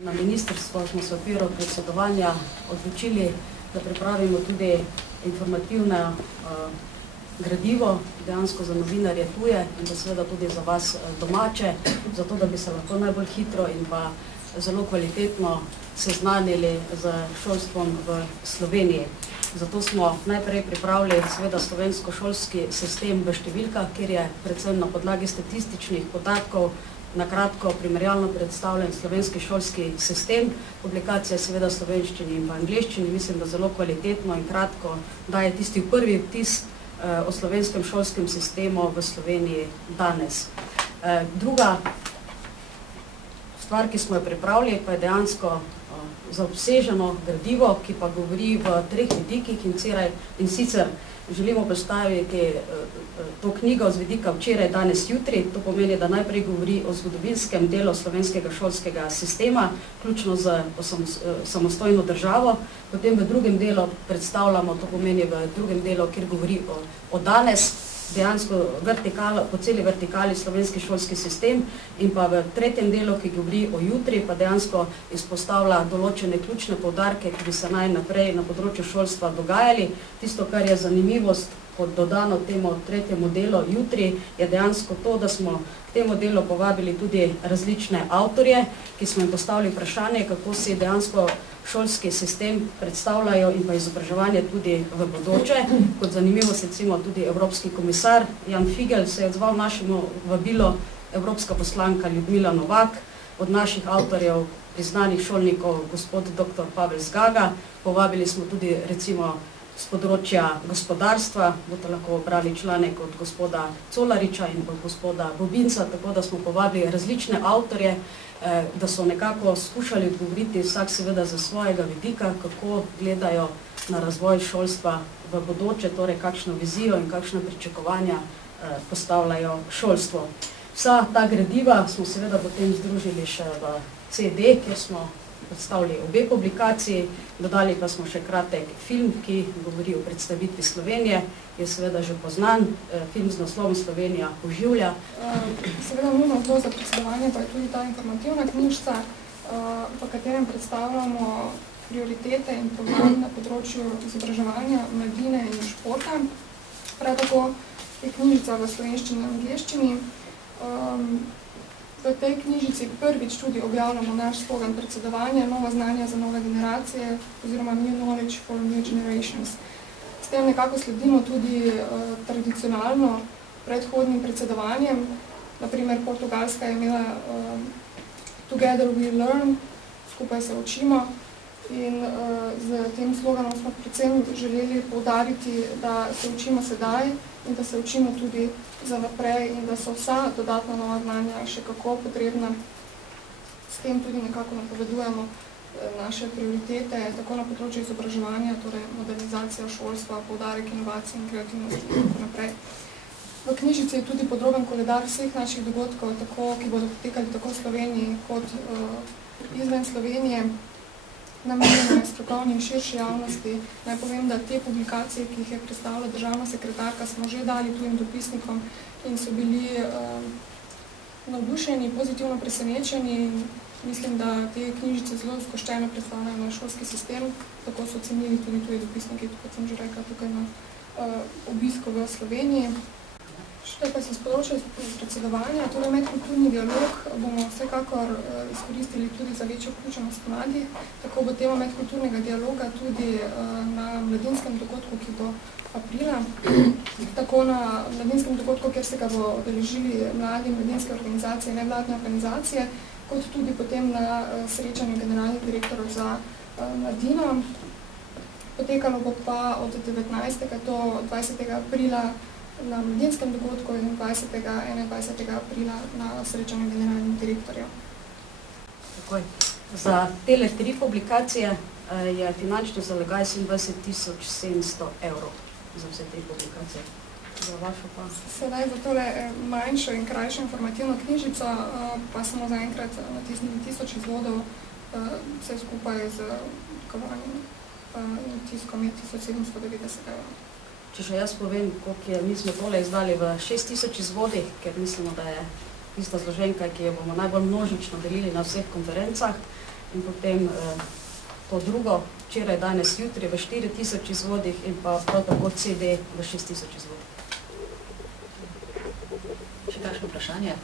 Na ministrstvu smo se v okviru predsedovanja odločili, da pripravimo tudi informativno gradivo, dejansko za novinarje tuje in da seveda tudi za vas domače, zato da bi se lahko najbolj hitro in pa zelo kvalitetno seznanili z šolstvom v Sloveniji. Zato smo najprej pripravili seveda slovensko-šolski sistem v številkah, kjer je predvsem na podlagi statističnih podatkov na kratko primerjalno predstavljen slovenski šolski sistem. Publikacija je seveda v slovenščini in pa angleščini, mislim, da zelo kvalitetno in kratko daje tisti prvi vtis o slovenskem šolskem sistemu v Sloveniji danes. Druga stvar, ki smo jo pripravili, pa je dejansko zaobseženo gradivo, ki pa govori v 3 vidikih in sicer želimo predstaviti to knjigo z vidika včeraj, danes, jutri. To pomeni, da najprej govori o zgodovinskem delu slovenskega šolskega sistema, vključno z samostojno državo. Potem v drugem delu predstavljamo, to pomeni v drugem delu, kjer govori o danes, dejansko po celi vertikali slovenski šolski sistem, in pa v tretjem delu, ki govori o jutri, pa dejansko izpostavlja določene ključne poudarke, ki bi se naj naprej na področju šolstva dogajali. Tisto, kar je zanimivost kot dodano temu tretjemu delu jutri, je dejansko to, da smo k temu delu povabili tudi različne avtorje, ki smo jim postavili vprašanje, kako si dejansko šolski sistem predstavljajo in pa izobraževanje tudi v bodoče. Kot zanimivo se recimo tudi evropski komisar Jan Figel se je odzval našemu vabilu, evropska poslanka Ljudmila Novak, od naših avtorjev, priznanih šolnikov, gospod dr. Pavel Zgaga. Povabili smo tudi recimo z področja gospodarstva, boste lahko brali članek od gospoda Colariča in gospoda Bobinca, tako da smo povabili različne avtorje, da so nekako skušali odgovoriti vsak seveda za svojega vidika, kako gledajo na razvoj šolstva v bodoče, torej kakšno vizijo in kakšne pričakovanja postavljajo šolstvo. Vsa ta gradiva smo seveda potem združili še v CD, kjer smo predstavili obe publikaciji, dodali pa smo še kratek film, ki govori o predstavitvi Slovenije, je seveda že poznan, film z naslovom Slovenija oživlja. Seveda nujno zelo za predstavljanje pa je tudi ta informativna knjižica, v katerem predstavljamo prioritete in program na področju izobraževanja, mladine in športa. Prav tako je knjižica v slovenščini in angleščini. V tej knjižici prvič tudi objavljamo naš slogan predsedovanja, nova znanja za nove generacije oziroma New Knowledge for New Generations. S tem nekako sledimo tudi tradicionalno predhodnim predsedovanjem. Naprimer, Portugalska je imela Together we learn, skupaj se učimo, in z tem sloganom smo predvsem želeli poudariti, da se učimo sedaj in da se učimo tudi za naprej in da so vsa dodatna nova znanja še kako potrebna. S tem tudi nekako napovedujemo naše prioritete, tako na področju izobraževanja, torej modernizacija šolstva, poudarek inovacij in kreativnosti in tako naprej. V knjižici je tudi podroben koledar vseh naših dogodkov, ki bodo potekali tako v Sloveniji kot izven Slovenije, namenjene strokovni in širši javnosti. Naj povem, da te publikacije, ki jih je predstavila državna sekretarka, smo že dali tujim dopisnikom in so bili navdušeni, pozitivno presenečeni. Mislim, da te knjižice zelo zgoščeno predstavljajo naš šolski sistem, tako so ocenili tudi tuji dopisniki, kot sem že rekla, tukaj na obisku v Sloveniji. Še pa se s področja predsedovanja, torej medkulturni dialog bomo vsekakor izkoristili tudi za večjo vključenost mladih. Tako bo tema medkulturnega dialoga tudi na mladinskem dogodku, ki bo aprila. Tako na mladinskem dogodku, kjer se ga bo odeležili mladi, mladinske organizacije, nevladne organizacije, kot tudi potem na srečanju generalnih direktorov za mladino. Potekalo bo pa od 19. do 20. aprila na mladinskem dogodku in 21. aprila na srečanju generalnih direktorjev. Takoj. Za tele 3 publikacije je finančni zalogaj 27.700 evrov za vse 3 publikacije. Za vašo pa? Sedaj za tole manjšo in krajšo informativno knjižico pa smo zaenkrat natisnili 1000 izvodov, vse skupaj z kovanjem in tiskom je 1790 evrov. Če še jaz povem, mi smo tole izdali v 6000 izvodih, ker mislimo, da je tista zloženka, ki jo bomo najbolj množično delili na vseh konferencah. in potem to drugo, včeraj, danes, jutri v 4000 izvodih in pa prav tako CD v 6000 izvodih. Še kakšno vprašanje?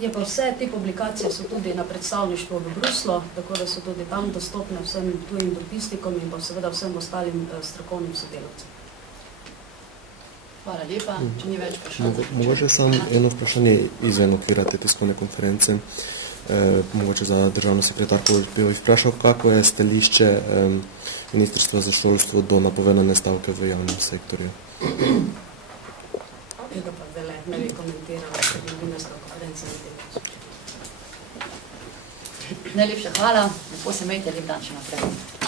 Je pa vse te publikacije so tudi na predstavništvu v Bruslu, tako da so tudi tam dostopne vsem tujim dopisnikom in pa seveda vsem ostalim strokovnim sodelavcem. Hvala lepa, če ni več vprašanje. Mogoče samo eno vprašanje izven okvira te tiskovne konference. Mogoče za državno sekretarko bi vprašal, kako je stališče Ministrstva za šolstvo do napovedane stavke v javnem sektorju. Tega pa zdaj ne bi komentirala, ker bi bil nastav konferenci na tem. Najlepša hvala, lepo se imejte, lep dan še naprej.